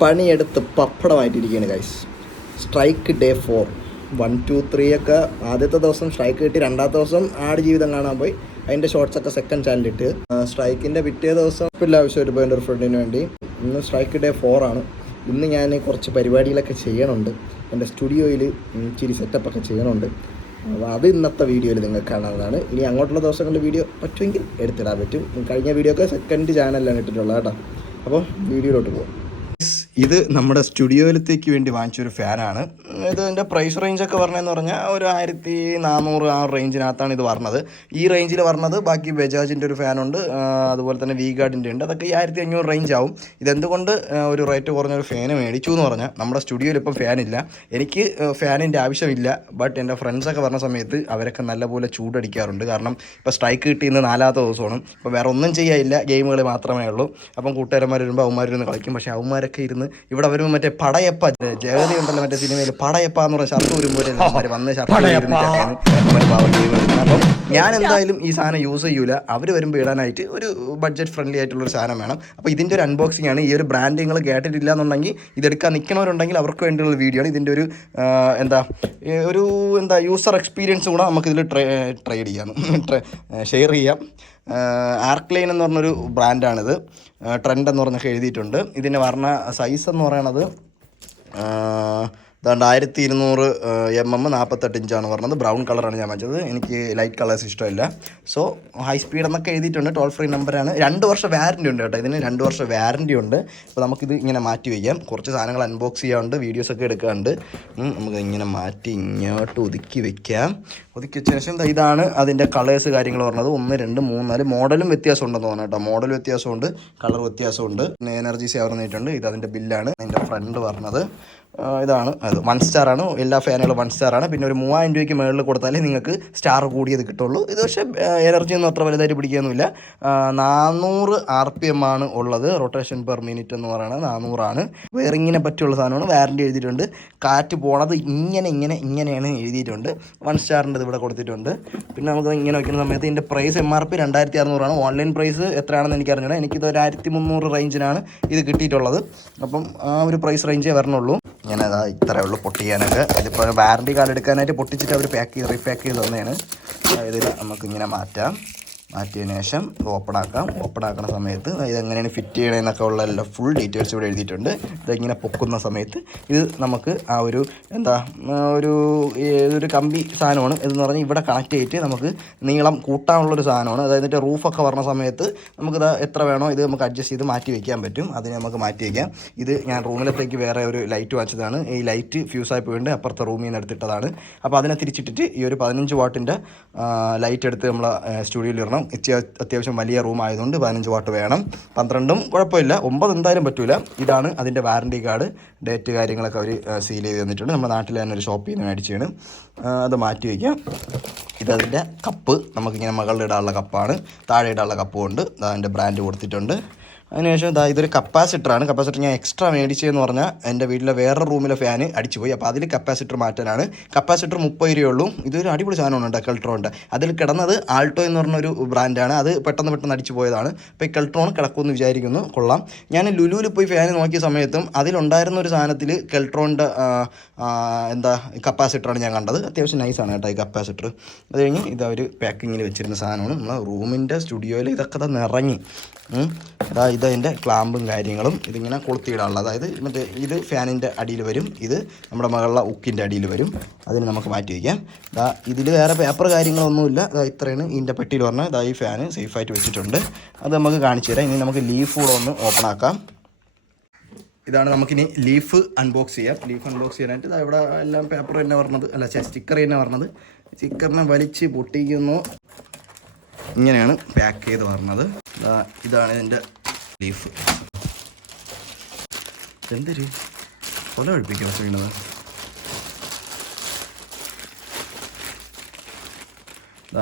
പണിയെടുത്ത് പപ്പടമായിട്ടിരിക്കുകയാണ് guys. Strike day 4 1 2 3 ഒക്കെ ആദ്യത്തെ ദിവസം സ്ട്രൈക്ക് കിട്ടി. രണ്ടാമത്തെ ദിവസം ആട് ജീവിതം കാണാൻ പോയി. അതിൻ്റെ ഷോർട്സൊക്കെ സെക്കൻഡ് ചാനലിട്ട്. സ്ട്രൈക്കിൻ്റെ പിറ്റേ ദിവസം ഇല്ല ആവശ്യമായിട്ട് പോയി എൻ്റെ ഒരു ഫ്രണ്ടിന് വേണ്ടി. ഇന്ന് സ്ട്രൈക്ക് ഡേ 4 ആണ്. ഇന്ന് ഞാൻ കുറച്ച് പരിപാടികളൊക്കെ ചെയ്യണമുണ്ട്. എൻ്റെ സ്റ്റുഡിയോയിൽ ഇച്ചിരി സെറ്റപ്പൊക്കെ ചെയ്യണമുണ്ട്. അപ്പോൾ അത് ഇന്നത്തെ വീഡിയോയിൽ നിങ്ങൾക്ക് കാണാവുന്നതാണ്. ഇനി അങ്ങോട്ടുള്ള ദിവസങ്ങളുടെ വീഡിയോ പറ്റുമെങ്കിൽ എടുത്തിടാൻ പറ്റും. കഴിഞ്ഞ വീഡിയോ ഒക്കെ സെക്കൻഡ് ചാനലിലാണ് ഇട്ടിട്ടുള്ളത് കേട്ടോ. അപ്പോൾ വീഡിയോയിലോട്ട് പോകും. ഇത് നമ്മുടെ സ്റ്റുഡിയോയിലത്തേക്ക് വേണ്ടി വാങ്ങിച്ചൊരു ഫാനാണ്. ഇതിൻ്റെ പ്രൈസ് റേഞ്ചൊക്കെ പറഞ്ഞതെന്ന് പറഞ്ഞാൽ ഒരു 1400 ആ റേഞ്ചിനകത്താണ് ഇത് പറഞ്ഞത്. ഈ റേഞ്ചിൽ പറഞ്ഞത് ബാക്കി ബജാജിൻ്റെ ഒരു ഫാനുണ്ട്, അതുപോലെ തന്നെ വി ഗാർഡിൻ്റെ ഉണ്ട്. അതൊക്കെ ഈ 1500 റേഞ്ച് ആവും. ഇതെന്തുകൊണ്ട് ഒരു റേറ്റ് കുറഞ്ഞൊരു ഫാന് മേടിച്ചു എന്ന് പറഞ്ഞാൽ നമ്മുടെ സ്റ്റുഡിയോയിൽ ഇപ്പം ഫാനില്ല. എനിക്ക് ഫാനിൻ്റെ ആവശ്യമില്ല. ബട്ട് എൻ്റെ ഫ്രണ്ട്സൊക്കെ പറഞ്ഞ സമയത്ത് അവരൊക്കെ നല്ലപോലെ ചൂടടിക്കാറുണ്ട്. കാരണം ഇപ്പോൾ സ്ട്രൈക്ക് കിട്ടിയെന്ന് 4ാമത്തെ ദിവസമാണ്. ഇപ്പോൾ വേറെ ഒന്നും ചെയ്യാനില്ല, ഗെയിമുകൾ മാത്രമേ ഉള്ളൂ. അപ്പം കൂട്ടുകാരന്മാർ വരുമ്പോൾ അവന്മാരിരുന്ന് കളിക്കും. പക്ഷേ അവന്മാരൊക്കെ ഇരുന്ന് ഇവിടെ വരുമ്പോൾ മറ്റേ പടയപ്പ ജഗതി ഉണ്ടല്ലോ മറ്റേ സിനിമയിൽ പടയപ്പ എന്ന് പറഞ്ഞ ഷർട്ട് വരുമ്പോൾ വന്ന് ഷർട്ട്. അപ്പം ഞാൻ എന്തായാലും ഈ സാധനം യൂസ് ചെയ്യൂല. അവർ വരുമ്പോൾ ഇടാനായിട്ട് ഒരു ബഡ്ജറ്റ് ഫ്രണ്ട്ലി ആയിട്ടുള്ളൊരു സാധനം വേണം. അപ്പോൾ ഇതിൻ്റെ ഒരു അൺബോക്സിംഗ് ആണ്. ഈ ഒരു ബ്രാൻഡ് നിങ്ങൾ കേട്ടിട്ടില്ല എന്നുണ്ടെങ്കിൽ ഇതെടുക്കാൻ നിൽക്കണവരുണ്ടെങ്കിൽ അവർക്ക് വേണ്ടിയുള്ള വീഡിയോ ആണ്. ഇതിൻ്റെ ഒരു യൂസർ എക്സ്പീരിയൻസ് കൂടെ നമുക്കിതിൽ ട്രേഡ് ചെയ്യാം, ഷെയർ ചെയ്യാം. ആർക്ലൈൻ എന്ന് പറഞ്ഞൊരു ബ്രാൻഡാണിത്. ട്രെൻഡ് എന്ന് പറഞ്ഞൊക്കെ എഴുതിയിട്ടുണ്ട്. ഇതിൻ്റെ പറഞ്ഞ സൈസ് എന്ന് പറയണത് 1200 mm 48 ഇഞ്ചാണ് പറഞ്ഞത്. ബ്രൗൺ കളറാണ് ഞാൻ വാങ്ങിച്ചത്. എനിക്ക് ലൈറ്റ് കളേഴ്സ് ഇഷ്ടമില്ല. സോ ഹൈ സ്പീഡ് എന്നൊക്കെ എഴുതിയിട്ടുണ്ട്. ടോൾ ഫ്രീ നമ്പറാണ്. 2 വർഷം വാറൻറ്റി ഉണ്ട് കേട്ടോ. ഇതിന് 2 വർഷം വാറൻറ്റി ഉണ്ട്. അപ്പോൾ നമുക്കിത് ഇങ്ങനെ മാറ്റി വയ്ക്കാം. കുറച്ച് സാധനങ്ങൾ അൺബോക്സ് ചെയ്യാറുണ്ട്, വീഡിയോസൊക്കെ എടുക്കാറുണ്ട്. നമുക്ക് ഇങ്ങനെ മാറ്റി ഇങ്ങോട്ട് ഒതുക്കി വെക്കാം. ഒതുക്കി വെച്ച ശേഷം ഇതാണ് അതിൻ്റെ കളേഴ്സ് കാര്യങ്ങൾ പറഞ്ഞത്. 1 2 3 4 മോഡലും വ്യത്യാസം ഉണ്ടെന്ന് തോന്നുന്നു കേട്ടോ. മോഡൽ വ്യത്യാസമുണ്ട്, കളർ വ്യത്യാസമുണ്ട്. പിന്നെ എനർജി സേവർ എന്നിട്ടുണ്ട്. ഇത് അതിൻ്റെ ബില്ലാണ്. എൻ്റെ ഫ്രണ്ട് പറഞ്ഞത് ഇതാണ്. അത് 1 സ്റ്റാറാണ്. എല്ലാ ഫാനുകളും 1 സ്റ്റാറാണ്. പിന്നെ ഒരു 3000 രൂപയ്ക്ക് മുകളിൽ കൊടുത്താലേ നിങ്ങൾക്ക് സ്റ്റാർ കൂടിയത് കിട്ടുള്ളൂ. ഇത് പക്ഷേ എനർജി ഒന്നും അത്ര വലുതായിട്ട് പിടിക്കുകയൊന്നുമില്ല. 400 RPM ആണ് ഉള്ളത്. റൊട്ടേഷൻ പെർ മിനിറ്റ് എന്ന് പറയുന്നത് 400 ആണ്. വെയറിങ്ങിനെ പറ്റിയുള്ള സാധനമാണ്. വാറൻറ്റി എഴുതിയിട്ടുണ്ട്. കാറ്റ് പോണത് ഇങ്ങനെയാണ് എഴുതിയിട്ടുണ്ട്. 1 സ്റ്റാറിൻ്റെ ഇവിടെ കൊടുത്തിട്ടുണ്ട്. പിന്നെ നമുക്ക് ഇങ്ങനെ വയ്ക്കുന്ന സമയത്ത് ഇതിൻ്റെ പ്രൈസ് MRP 2600 ആണ്. ഓൺലൈൻ പ്രൈസ് എത്രയാണെന്ന് എനിക്ക് അറിഞ്ഞില്ല. എനിക്കിത് ഒരു 1300 റേഞ്ചിനാണ് ഇത് കിട്ടിയിട്ടുള്ളത്. അപ്പം ആ ഒരു പ്രൈസ് റേഞ്ചേ വരണുള്ളൂ. ഇങ്ങനെ ഇത്രയേ ഉള്ളൂ പൊട്ടിക്കാനൊക്കെ. ഇതിപ്പോൾ വാറൻറ്റി കാർഡ് എടുക്കാനായിട്ട് പൊട്ടിച്ചിട്ട് അവർ റീപാക്ക് ചെയ്ത് തന്നെയാണ്. ഇതിൽ നമുക്കിങ്ങനെ മാറ്റിയതിന് ശേഷം ഓപ്പൺ ആക്കണ സമയത്ത് ഇതെങ്ങനെയാണ് ഫിറ്റ് ചെയ്യണമെന്നൊക്കെ ഉള്ള എല്ലാ ഫുൾ ഡീറ്റെയിൽസ് ഇവിടെ എഴുതിയിട്ടുണ്ട്. ഇതിങ്ങനെ പൊക്കുന്ന സമയത്ത് ഇത് നമുക്ക് ആ ഒരു ഒരു കമ്പി സാധനമാണ്. ഇതെന്ന് പറഞ്ഞാൽ ഇവിടെ കണക്ട് ചെയ്തിട്ട് നമുക്ക് നീളം കൂട്ടാനുള്ളൊരു സാധനമാണ്. അതായത് റൂഫൊക്കെ പറഞ്ഞ സമയത്ത് നമുക്കിത് എത്ര വേണോ ഇത് നമുക്ക് അഡ്ജസ്റ്റ് ചെയ്ത് മാറ്റി വയ്ക്കാൻ പറ്റും. അതിന് നമുക്ക് മാറ്റി വയ്ക്കാം. ഇത് ഞാൻ റൂമിലത്തേക്ക് വേറെ ഒരു ലൈറ്റ് വാങ്ങിച്ചതാണ്. ഈ ലൈറ്റ് ഫ്യൂസായി പോയിട്ട് അപ്പുറത്തെ റൂമിൽ നിന്ന് എടുത്തിട്ടതാണ്. അപ്പോൾ അതിനെ തിരിച്ചിട്ടിട്ട് ഈ ഒരു 15 വാട്ടിൻ്റെ ലൈറ്റ് എടുത്ത് നമ്മൾ സ്റ്റുഡിയോയിൽ ഇടണം. അത്യാവശ്യം വലിയ റൂം ആയതുകൊണ്ട് 15 വാട്ട് വേണം. 12ഉം കുഴപ്പമില്ല, 9 എന്തായാലും പറ്റൂല. ഇതാണ് അതിൻ്റെ വാറൻറ്റി കാർഡ്. ഡേറ്റ് കാര്യങ്ങളൊക്കെ അവർ സീൽ ചെയ്ത് തന്നിട്ടുണ്ട്. നമ്മുടെ നാട്ടിൽ തന്നെ ഒരു ഷോപ്പിൽ നിന്ന് മേടിച്ചാണ്. അത് മാറ്റി വയ്ക്കാം. ഇതതിൻ്റെ കപ്പ്. നമുക്കിങ്ങനെ മുകളിൽ ഇടാനുള്ള കപ്പാണ്. താഴെ ഇടാനുള്ള കപ്പും ഉണ്ട്. അതിൻ്റെ ബ്രാൻഡ് കൊടുത്തിട്ടുണ്ട്. അതിനുശേഷം ഇതൊരു കപ്പാസിറ്ററാണ്. കപ്പാസിറ്റർ ഞാൻ എക്സ്ട്രാ മേടിച്ചതെന്ന് പറഞ്ഞാൽ എൻ്റെ വീട്ടിലെ വേറെ റൂമിലെ ഫാന് അടിച്ചുപോയി. അപ്പോൾ അതിൽ കപ്പാസിറ്റർ മാറ്റാനാണ്. കപ്പാസിറ്റർ 30 രൂപയുള്ളൂ. ഇതൊരു അടിപൊളി സാധനമാണ് കെൽട്രോണിൻ്റെ. അതിൽ കിടന്നത് ആൾട്ടോ എന്ന് പറഞ്ഞൊരു ബ്രാൻഡാണ്. അത് പെട്ടെന്ന് അടിച്ചു പോയതാണ്. അപ്പോൾ ഈ കെൽട്രോൺ കിടക്കുമെന്ന് വിചാരിക്കുന്നു. കൊള്ളാം. ഞാൻ ലുലുവിൽ പോയി ഫാൻ നോക്കിയ സമയത്തും അതിലുണ്ടായിരുന്ന ഒരു സാധനത്തിൽ കെൽട്രോണിൻ്റെ കപ്പാസിറ്ററാണ് ഞാൻ കണ്ടത്. അത്യാവശ്യം നൈസാണ് കേട്ടോ ഈ കപ്പാസിറ്റർ. അത് കഴിഞ്ഞ് ഇത് അവർ പാക്കിങ്ങിൽ വെച്ചിരുന്ന സാധനമാണ്. നമ്മളെ റൂമിൻ്റെ സ്റ്റുഡിയോയിൽ ഇതൊക്കെ നിറങ്ങി. ഇതതിൻ്റെ ക്ലാമ്പും കാര്യങ്ങളും ഇതിങ്ങനെ കൊളുത്തിയിടാനുള്ള. അതായത് മറ്റേ ഇത് ഫാനിൻ്റെ അടിയിൽ വരും. ഇത് നമ്മുടെ മകളുടെ ഉക്കിൻ്റെ അടിയിൽ വരും. അതിന് നമുക്ക് മാറ്റി വയ്ക്കാം. ഇതിൽ വേറെ പേപ്പർ കാര്യങ്ങളൊന്നുമില്ല. ഇത്രയാണ് ഇതിൻ്റെ പെട്ടിയിൽ പറഞ്ഞാൽ. ഈ ഫാന് സേഫായിട്ട് വെച്ചിട്ടുണ്ട്. അത് നമുക്ക് കാണിച്ചു തരാം. ഇനി നമുക്ക് ലീഫ് കൂടെ ഒന്ന് ഓപ്പൺ ആക്കാം. ഇതാണ് നമുക്കിനി ലീഫ് അൺബോക്സ് ചെയ്യാം. ലീഫ് അൺബോക്സ് ചെയ്യാനായിട്ട് ഇവിടെ എല്ലാം പേപ്പർ തന്നെ പറഞ്ഞത്, സ്റ്റിക്കർ തന്നെ പറഞ്ഞത്. സ്റ്റിക്കറിനെ വലിച്ച് പൊട്ടിക്കുന്നു. ഇങ്ങനെയാണ് പാക്ക് ചെയ്ത് പറഞ്ഞത്. ഇതാണ് ഇതിൻ്റെ ലീഫ്. എന്തൊരു കൊല ഒഴിപ്പിക്കുക ചെയ്യുന്നത്.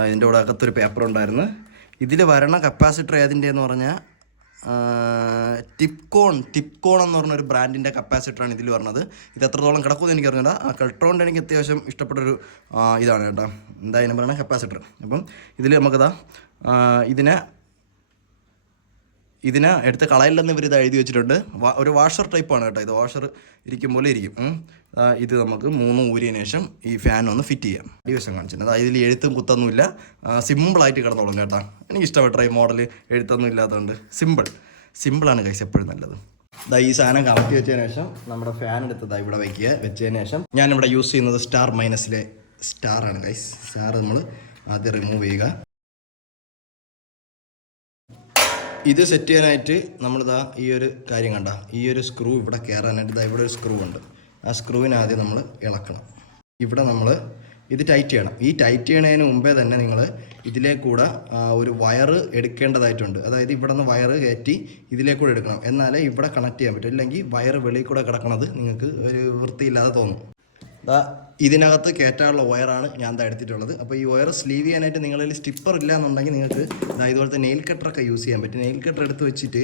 ഇതിൻ്റെ കൂടെ അകത്തൊരു പേപ്പർ ഉണ്ടായിരുന്നു. ഇതിൽ വരണ കപ്പാസിറ്റർ ഏതിൻ്റെ എന്ന് പറഞ്ഞാൽ ടിപ്കോൺ എന്ന് പറഞ്ഞൊരു ബ്രാൻഡിൻ്റെ കപ്പാസിറ്ററാണ് ഇതിൽ പറഞ്ഞത്. ഇത് എത്രത്തോളം കിടക്കുമെന്ന് എനിക്ക് അറിഞ്ഞില്ല. കെൽട്രോണിൻ്റെ എനിക്ക് അത്യാവശ്യം ഇഷ്ടപ്പെട്ടൊരു ഇതാണ് കേട്ടോ. എന്തായാലും പറയണ കപ്പാസിറ്റർ. അപ്പം ഇതിൽ നമുക്കിതാ ഇതിനെ ഇതിനെ എടുത്ത് കളയില്ലെന്ന് ഇവർ ഇത് എഴുതി വെച്ചിട്ടുണ്ട്. ഒരു വാഷർ ടൈപ്പാണ് കേട്ടോ ഇത്. വാഷർ ഇരിക്കും പോലെ ഇരിക്കും. ഇത് നമുക്ക് 3 ഊരിയതിന് ശേഷം ഈ ഫാൻ ഒന്ന് ഫിറ്റ് ചെയ്യാം. ദിവസം കാണിച്ചിട്ടുണ്ട്. അതായത് ഇതിൽ എഴുത്തും കുത്തൊന്നും ഇല്ല, സിമ്പിളായിട്ട് കിടന്നോളും കേട്ടോ. എനിക്ക് ഇഷ്ടപ്പെട്ട ഈ മോഡൽ, എഴുത്തൊന്നും ഇല്ലാത്തതുകൊണ്ട് സിമ്പിളാണ് ഗൈസ് എപ്പോഴും നല്ലത്. ഈ സാധനം കമത്തി വെച്ചതിന് ശേഷം നമ്മുടെ ഫാൻ എടുത്ത് ഇവിടെ വെച്ചതിന് ശേഷം ഞാനിവിടെ യൂസ് ചെയ്യുന്നത് സ്റ്റാർ മൈനസിലെ സ്റ്റാറാണ് ഗൈസ്. സ്റ്റാർ നമ്മൾ ആദ്യം റിമൂവ് ചെയ്യുക. ഇത് സെറ്റ് ചെയ്യാനായിട്ട് നമ്മളിതാ ഈ ഒരു കാര്യം കണ്ട, ഈ ഒരു സ്ക്രൂ ഇവിടെ കയറാനായിട്ട് ഇവിടെ ഒരു സ്ക്രൂ ഉണ്ട്. ആ സ്ക്രൂവിന് ആദ്യം നമ്മൾ ഇളക്കണം. ഇവിടെ നമ്മൾ ഇത് ടൈറ്റ് ചെയ്യണം. ഈ ടൈറ്റ് ചെയ്യണതിന് മുമ്പേ തന്നെ നിങ്ങൾ ഇതിലേക്കൂടെ ഒരു വയറ് എടുക്കേണ്ടതായിട്ടുണ്ട്. അതായത് ഇവിടെ നിന്ന് വയറ് കയറ്റി ഇതിലേക്കൂടെ എടുക്കണം, എന്നാലേ ഇവിടെ കണക്ട് ചെയ്യാൻ പറ്റും. ഇല്ലെങ്കിൽ വയറ് വെളിയിൽ കൂടെ കിടക്കണത് നിങ്ങൾക്ക് ഒരു വൃത്തിയില്ലാതെ തോന്നും. ഇതിനകത്ത് കയറ്റാനുള്ള വയറാണ് ഞാൻ എടുത്തിട്ടുള്ളത്. അപ്പോൾ ഈ വയർ സ്ലീവ് ചെയ്യാനായിട്ട് നിങ്ങളിൽ സ്റ്റിപ്പർ ഇല്ല എന്നുണ്ടെങ്കിൽ നിങ്ങൾക്ക് ഇതുപോലത്തെ നെയിൽ കട്ടറൊക്കെ യൂസ് ചെയ്യാൻ പറ്റും. നെയിൽ കട്ടർ എടുത്ത് വെച്ചിട്ട്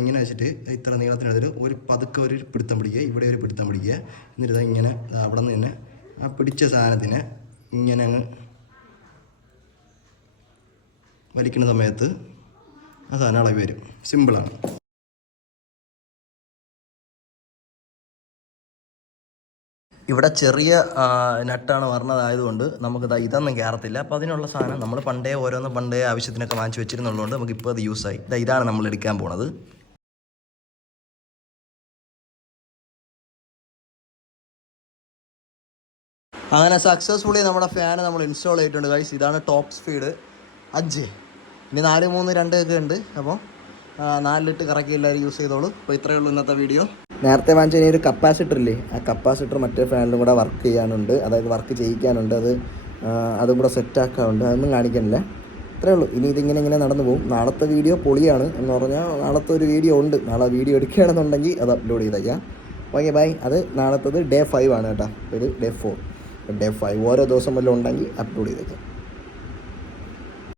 ഇങ്ങനെ വെച്ചിട്ട് ഇത്ര നീളത്തിനെടുത്തിട്ട് ഒരു പതുക്കെ ഒരു പിടുത്തം പിടിക്കുക, ഇവിടെ ഒരു പിടുത്തം പിടിക്കുക. എന്നിട്ട് ഇങ്ങനെ അവിടെ നിന്ന് തന്നെ ആ പിടിച്ച സാധനത്തിന് ഇങ്ങനെ അങ്ങ് വലിക്കുന്ന സമയത്ത് ആ സാധനം ഇളകി വരും. സിമ്പിളാണ്. ഇവിടെ ചെറിയ നട്ടാണ് പറഞ്ഞതായതുകൊണ്ട് നമുക്ക് ഇതൊന്നും കയറത്തില്ല. അപ്പോൾ അതിനുള്ള സാധനം നമ്മൾ പണ്ടേ ആവശ്യത്തിനൊക്കെ വാങ്ങിച്ച് വെച്ചിരുന്നുള്ളതുകൊണ്ട് നമുക്കിപ്പോൾ അത് യൂസായി. ഇതാണ് നമ്മൾ എടുക്കാൻ പോണത്. അങ്ങനെ സക്സസ്ഫുള്ളി നമ്മുടെ ഫാൻ നമ്മൾ ഇൻസ്റ്റാൾ ചെയ്തിട്ടുണ്ട് ഗൈസ്. ഇതാണ് ടോപ്പ് സ്പീഡ് 5. ഇനി 4, 3, 2 ഒക്കെ ഉണ്ട്. അപ്പോൾ 4 ലിറ്റ് കറക്കി എല്ലാവരും യൂസ് ചെയ്തോളൂ. അപ്പോൾ ഇത്രയേ ഉള്ളൂ ഇന്നത്തെ വീഡിയോ. നേരത്തെ വാങ്ങിച്ച ഇനി ഒരു കപ്പാസിറ്റർ ഇല്ലേ, ആ കപ്പാസിറ്റർ മറ്റേ ഫാനിലും കൂടെ വർക്ക് ചെയ്യാനുണ്ട്, അതായത് വർക്ക് ചെയ്യിക്കാനുണ്ട്. അതും കൂടെ സെറ്റാക്കാനുണ്ട്. അതൊന്നും കാണിക്കാനില്ല. ഇത്രയേ ഉള്ളൂ. ഇനി ഇതിങ്ങനെ നടന്നു പോകും. നാളത്തെ വീഡിയോ പൊളിയാണ് എന്ന് പറഞ്ഞാൽ നാളത്തെ ഒരു വീഡിയോ ഉണ്ട്. നാളെ വീഡിയോ എടുക്കുകയാണെന്നുണ്ടെങ്കിൽ അത് അപ്ലോഡ് ചെയ്തേക്കാം. Okay bye. അത് നാളത്തത് Day 5 ആണ് കേട്ടോ. ഇത് Day 4, Day 5 ഓരോ ദിവസം വല്ലതും ഉണ്ടെങ്കിൽ അപ്ലോഡ് ചെയ്തേക്കാം.